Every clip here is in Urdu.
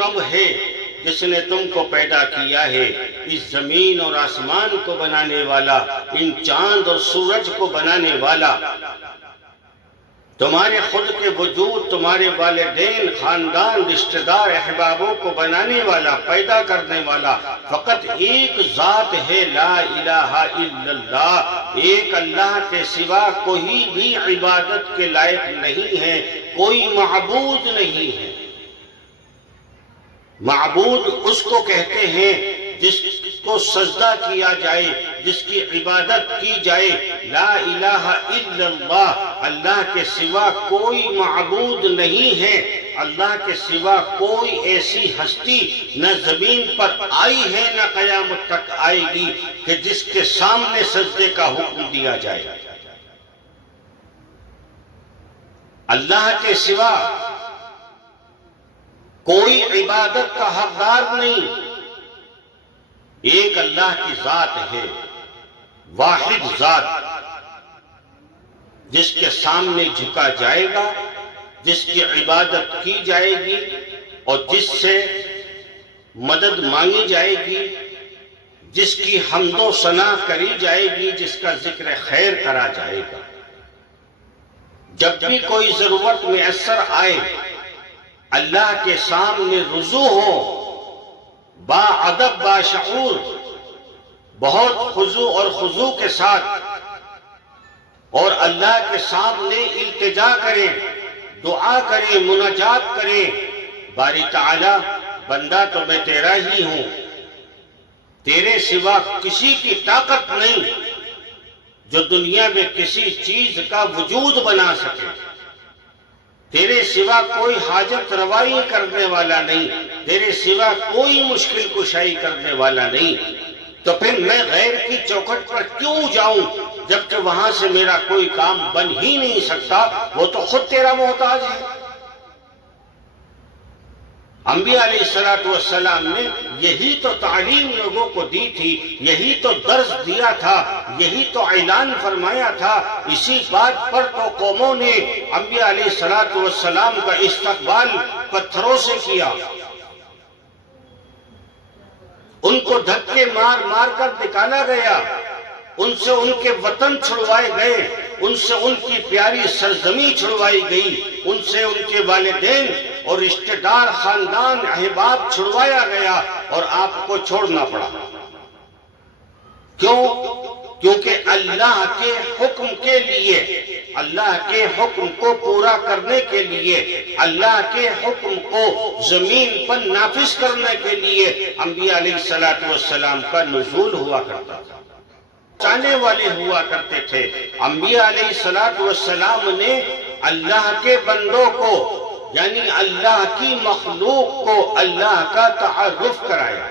رب ہے جس نے تم کو پیدا کیا ہے، اس زمین اور آسمان کو بنانے والا، ان چاند اور سورج کو بنانے والا، تمہارے خود کے وجود، تمہارے والدین، خاندان، رشتہ دار، احبابوں کو بنانے والا، پیدا کرنے والا فقط ایک ذات ہے، لا الہ الا اللہ۔ ایک اللہ کے سوا کوئی بھی عبادت کے لائق نہیں ہے، کوئی معبود نہیں ہے۔ معبود اس کو کہتے ہیں جس کو سجدہ کیا جائے، جس کی عبادت کی جائے۔ لا الہ الا اللہ، اللہ کے سوا کوئی معبود نہیں ہے، اللہ کے سوا کوئی ایسی ہستی نہ زمین پر آئی ہے نہ قیامت تک آئے گی کہ جس کے سامنے سجدے کا حکم دیا جائے۔ اللہ کے سوا کوئی عبادت کا حقدار نہیں۔ ایک اللہ کی ذات ہے، واحد ذات، جس کے سامنے جھکا جائے گا، جس کی عبادت کی جائے گی اور جس سے مدد مانگی جائے گی، جس کی حمد و ثنا کری جائے گی، جس کا ذکر خیر کرا جائے گا۔ جب بھی کوئی ضرورت میسر آئے، اللہ کے سامنے رجوع ہو، با ادب با شعور، بہت خضوع اور خضوع کے ساتھ، اور اللہ کے سامنے التجا کرے، دعا کرے، مناجات کرے، باری تعالی بندہ تو میں تیرا ہی ہوں، تیرے سوا کسی کی طاقت نہیں جو دنیا میں کسی چیز کا وجود بنا سکے، تیرے سوا کوئی حاجت روائی کرنے والا نہیں، تیرے سوا کوئی مشکل کشائی کرنے والا نہیں، تو پھر میں غیر کی چوکھٹ پر کیوں جاؤں جبکہ وہاں سے میرا کوئی کام بن ہی نہیں سکتا، وہ تو خود تیرا محتاج ہے۔ انبیاء علیہ السلام نے یہی تو تعلیم لوگوں کو دی تھی، یہی تو درس دیا تھا، یہی تو اعلان فرمایا تھا۔ اسی بات پر تو قوموں نے انبیاء علیہ السلام کا استقبال پتھروں سے کیا، ان کو دھکے مار مار کر نکالا گیا، ان سے ان کے وطن چھڑوائے گئے، ان سے ان کی پیاری سرزمین چھڑوائی گئی، ان سے ان کے والدین اور رشتہ دار، خاندان، احباب چھڑوایا گیا، اور آپ کو چھوڑنا پڑا۔ کیوں؟ کیونکہ اللہ کے حکم کے لیے، اللہ کے حکم کو پورا کرنے کے لیے، اللہ کے حکم کو زمین پر نافذ کرنے کے لیے انبیاء علیہ السلام کا نزول ہوا کرتا تھا، چاہنے والے ہوا کرتے تھے۔ انبیاء علیہ السلام نے اللہ کے بندوں کو، یعنی اللہ کی مخلوق کو اللہ کا تعارف کرایا۔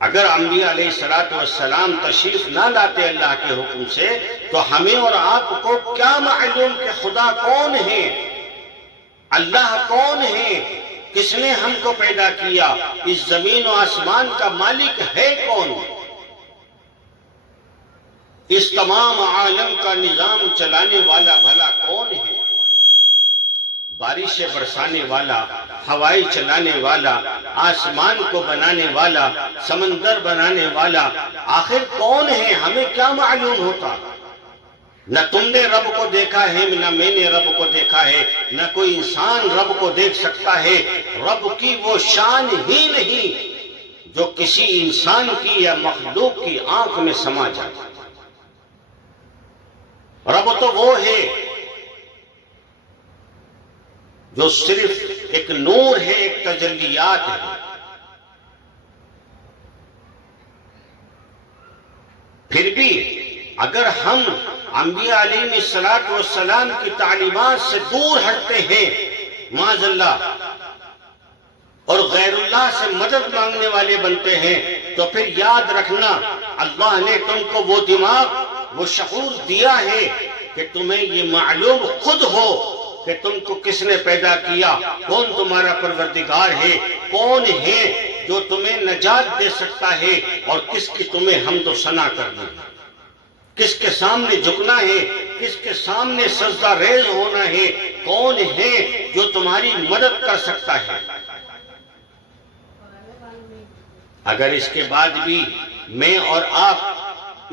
اگر انبیاء علیہ السلام تشریف نہ لاتے اللہ کے حکم سے تو ہمیں اور آپ کو کیا معلوم کہ خدا کون ہے، اللہ کون ہے، کس نے ہم کو پیدا کیا، اس زمین و آسمان کا مالک ہے کون، اس تمام عالم کا نظام چلانے والا بھلا کون ہے، بارشیں برسانے والا، ہوائیں چلانے والا، آسمان کو بنانے والا، سمندر بنانے والا، آخر کون ہے؟ ہمیں کیا معلوم ہوتا؟ نہ تم نے رب کو دیکھا ہے، نہ میں نے رب کو دیکھا ہے، نہ کوئی انسان رب کو دیکھ سکتا ہے۔ رب کی وہ شان ہی نہیں جو کسی انسان کی یا مخلوق کی آنکھ میں سما جائے۔ رب تو وہ ہے جو صرف ایک نور ہے، ایک تجلیات ہے۔ پھر بھی اگر ہم انبیاء علیہ السلام کی تعلیمات سے دور ہٹتے ہیں معاذ اللہ اور غیر اللہ سے مدد مانگنے والے بنتے ہیں تو پھر یاد رکھنا اللہ نے تم کو وہ دماغ، وہ شعور دیا ہے کہ تمہیں یہ معلوم خود ہو کہ تم کو کس نے پیدا کیا، کون تمہارا پروردگار ہے، کون ہے جو تمہیں نجات دے سکتا ہے، اور کس کی تمہیں حمد و ثنا کرنی ہے، کس کے سامنے جھکنا ہے، کس کے سامنے سجدہ ریز ہونا ہے، کون ہے جو تمہاری مدد کر سکتا ہے۔ اگر اس کے بعد بھی میں اور آپ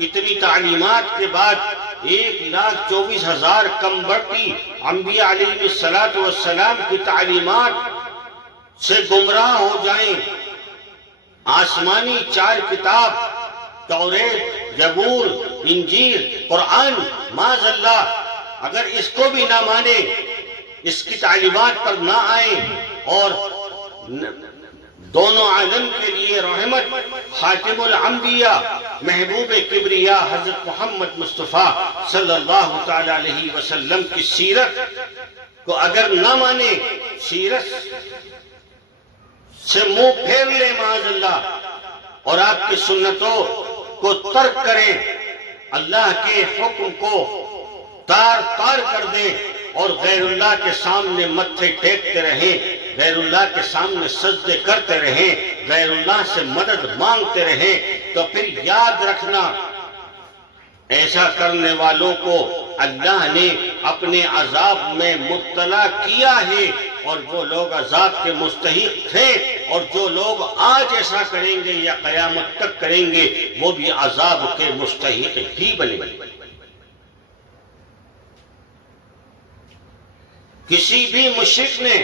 اتنی تعلیمات کے بعد 1,24,000 کم بڑھتی انبیاء علیہ السلام کی تعلیمات سے گمراہ ہو جائیں، آسمانی 4 کتاب توریت، زبور، انجیل، قرآن، معاذ اللہ، اگر اس کو بھی نہ مانے، اس کی تعلیمات پر نہ آئیں اور دونوں عالم کے لیے رحمت، خاتم الانبیاء، محبوب کبریا حضرت محمد مصطفیٰ صلی اللہ تعالی علیہ وسلم کی سیرت کو اگر نہ مانے، سیرت سے منہ پھیر لے معاذ اللہ، اور آپ کی سنتوں کو ترک کریں، اللہ کے حکم کو تار تار کر دیں اور غیر اللہ کے سامنے متھے ٹیکتے رہیں، غیر اللہ کے سامنے سجدے کرتے رہیں، غیر اللہ سے مدد مانگتے رہیں، تو پھر یاد رکھنا ایسا کرنے والوں کو اللہ نے اپنے عذاب میں مبتلا کیا ہے، اور وہ لوگ عذاب کے مستحق تھے، اور جو لوگ آج ایسا کریں گے یا قیامت تک کریں گے وہ بھی عذاب کے مستحق ہی بنیں گے۔ کسی بھی مشرک نے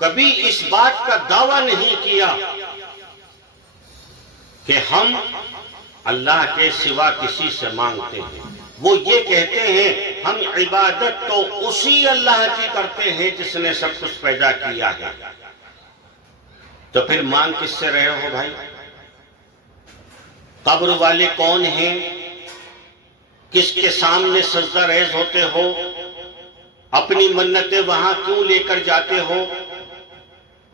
کبھی اس بات کا دعویٰ نہیں کیا کہ ہم اللہ کے سوا کسی سے مانگتے ہیں، وہ یہ کہتے ہیں ہم عبادت تو اسی اللہ کی کرتے ہیں جس نے سب کچھ پیدا کیا ہے۔ تو پھر مانگ کس سے رہے ہو بھائی؟ قبر والے کون ہیں؟ کس کے سامنے سجدہ ریز ہوتے ہو؟ اپنی منتیں وہاں کیوں لے کر جاتے ہو؟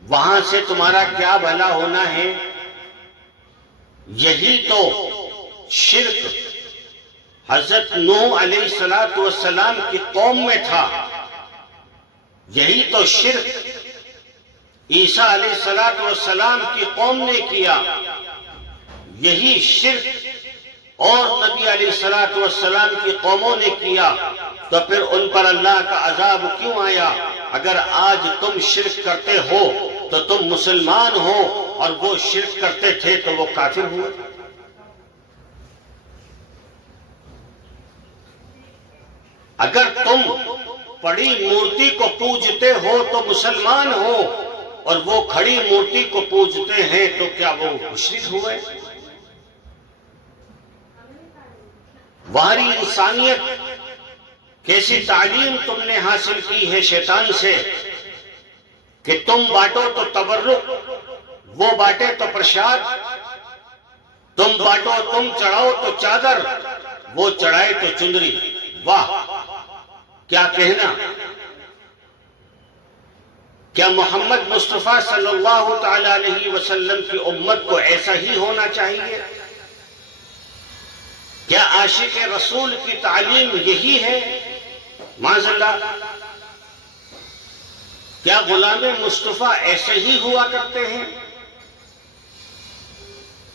وہاں سے تمہارا کیا بھلا ہونا ہے؟ یہی تو شرک حضرت نوح علیہ السلام کی قوم میں تھا، یہی تو شرک عیسیٰ علیہ السلام کی قوم نے کیا، یہی شرک اور نبی علیہ السلام کی قوموں نے کیا، تو پھر ان پر اللہ کا عذاب کیوں آیا؟ اگر آج تم شرک کرتے ہو تو تم مسلمان ہو، اور وہ شرک کرتے تھے تو وہ کافر ہوئے۔ اگر تم پڑی مورتی کو پوجتے ہو تو مسلمان ہو، اور وہ کھڑی مورتی کو پوجتے ہیں تو کیا وہ مشرک ہوئے؟ وہی انسانیت کیسی تعلیم تم نے حاصل کی ہے شیطان سے کہ تم بانٹو تو تبرک، وہ بانٹے تو پرشاد، تم بانٹو تم چڑھاؤ تو چادر، وہ چڑھائے تو چندری۔ واہ کیا کہنا! کیا محمد مصطفیٰ صلی اللہ تعالی علیہ وسلم کی امت کو ایسا ہی ہونا چاہیے؟ کیا عاشق رسول کی تعلیم یہی ہے؟ معاذ اللہ، کیا غلام مصطفیٰ ایسے ہی ہوا کرتے ہیں؟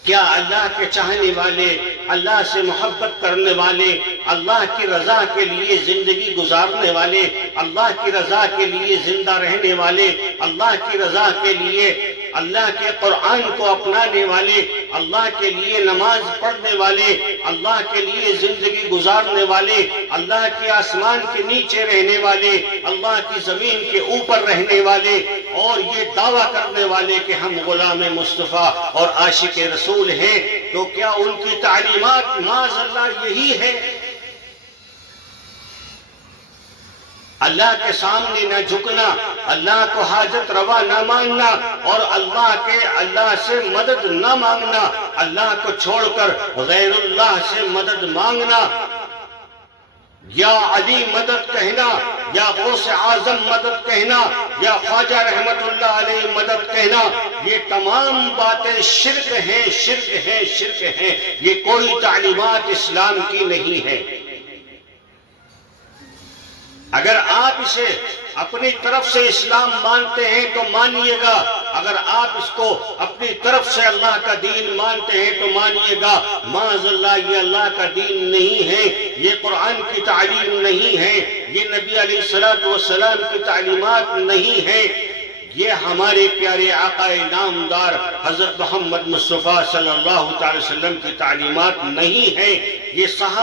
کیا اللہ کے چاہنے والے، اللہ سے محبت کرنے والے، اللہ کی رضا کے لیے زندگی گزارنے والے، اللہ کی رضا کے لیے زندہ رہنے والے، اللہ کی رضا کے لیے اللہ کے قرآن کو اپنانے والے، اللہ کے لیے نماز پڑھنے والے، اللہ کے لیے زندگی گزارنے والے، اللہ کے آسمان کے نیچے رہنے والے، اللہ کی زمین کے اوپر رہنے والے، اور یہ دعویٰ کرنے والے کہ ہم غلام مصطفیٰ اور عاشق رسول ہیں، تو کیا ان کی تعلیمات معاذ اللہ یہی ہے؟ اللہ کے سامنے نہ جھکنا، اللہ کو حاجت روا نہ ماننا، اور اللہ سے مدد نہ مانگنا، اللہ کو چھوڑ کر غیر اللہ سے مدد مانگنا، یا علی مدد کہنا، یا غوث اعظم مدد کہنا، یا خواجہ رحمت اللہ علیہ مدد کہنا، یہ تمام باتیں شرک ہیں، شرک ہیں، شرک ہیں۔ یہ کوئی تعلیمات اسلام کی نہیں ہے۔ اگر آپ اسے اپنی طرف سے اسلام مانتے ہیں تو مانیے گا، اگر آپ اس کو اپنی طرف سے اللہ کا دین مانتے ہیں تو مانیے گا، معاذ اللہ یہ اللہ کا دین نہیں ہے، یہ قرآن کی تعلیم نہیں ہے، یہ نبی علیہ السلام کی تعلیمات نہیں ہے، یہ ہمارے پیارے آقا نامدار حضرت محمد مصطفیٰ صلی اللہ علیہ وسلم کی تعلیمات نہیں ہیں، یہ صحابہ